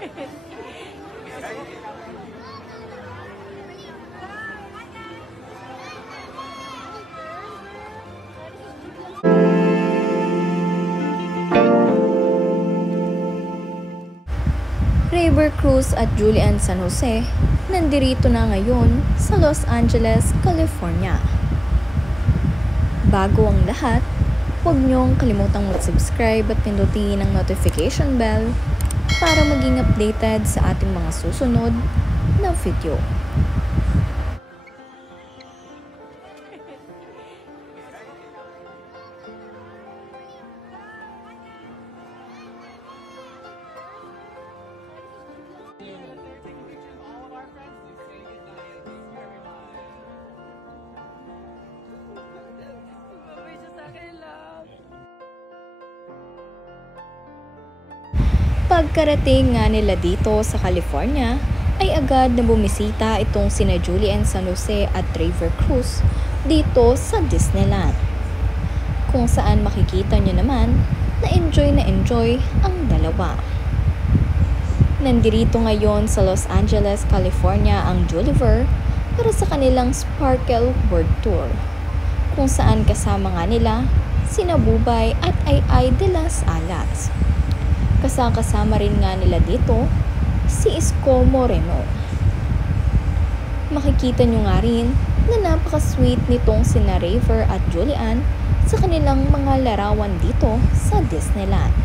River Cruz at Julian San Jose nandirito na ngayon sa Los Angeles, California. Bago ang lahat, huwag niyong kalimutang mag-subscribe at pindutin ang notification bell para maging updated sa ating mga susunod na video. Pagkarating nga nila dito sa California, ay agad na bumisita itong sina Julian San Jose at River Cruz dito sa Disneyland. Kung saan makikita nyo naman na enjoy ang dalawa. Nandirito ngayon sa Los Angeles, California ang Juliver para sa kanilang Sparkle World Tour, kung saan kasama nga nila sina Bubay at Ai de las Alas. Kasama rin nga nila dito si Isko Moreno. Makikita nyo nga rin na napaka-sweet nitong sina River at Julian sa kanilang mga larawan dito sa Disneyland.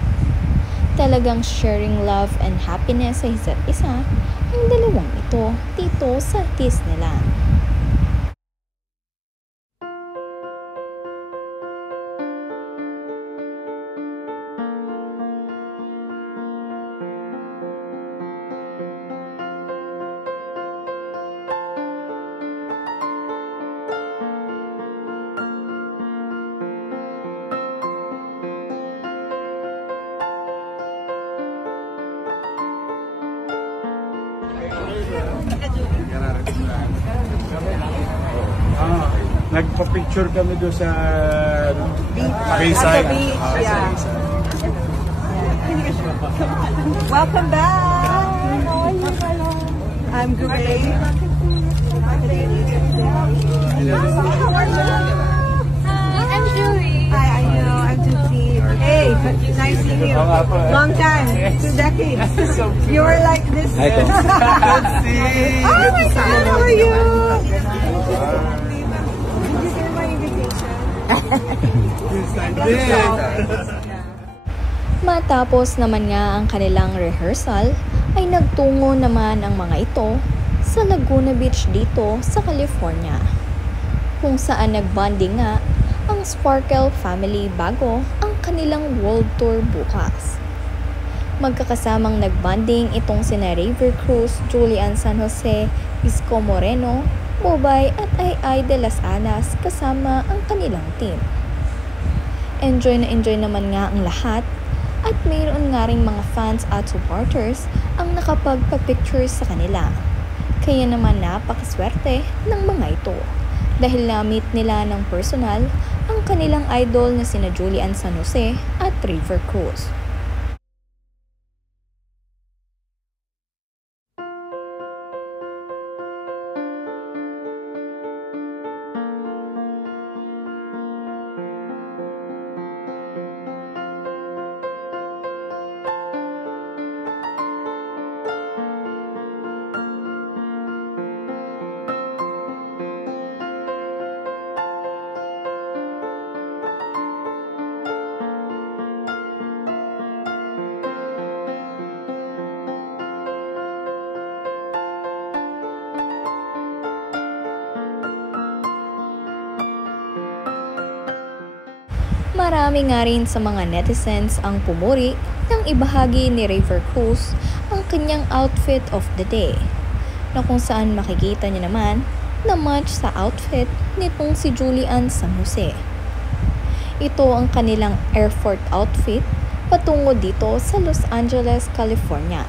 Talagang sharing love and happiness sa isa't isa ang dalawang ito dito sa Disneyland. Nagpa-picture kami doon sa Bayside. Welcome back! I'm great. I'm Julie. Hi, I know. I'm Tuti. Hey, nice to meet you. Long time. 2 decades. You were like this. Good to see. Oh my God, how are you? Matapos naman nga ang kanilang rehearsal, ay nagtungo naman ang mga ito sa Laguna Beach dito sa California, kung saan nagbonding nga ang Sparkle family bago ang kanilang world tour bukas. Magkakasamang nagbonding itong sina River Cruz, Julian San Jose, Isko Moreno, Bubay at Ai de las Alas kasama ang kanilang team. Enjoy naman nga ang lahat at mayroon nga ring mga fans at supporters ang nakapagpa-picture sa kanila. Kaya naman napakaswerte ng mga ito dahil na-meet nila ng personal ang kanilang idol na sina Julian San Jose at River Cruz. Marami nga rin sa mga netizens ang pumuri nang ibahagi ni River Cruz ang kanyang outfit of the day, na kung saan makikita niyo naman na match sa outfit nitong si Julian San Jose. Ito ang kanilang airport outfit patungo dito sa Los Angeles, California.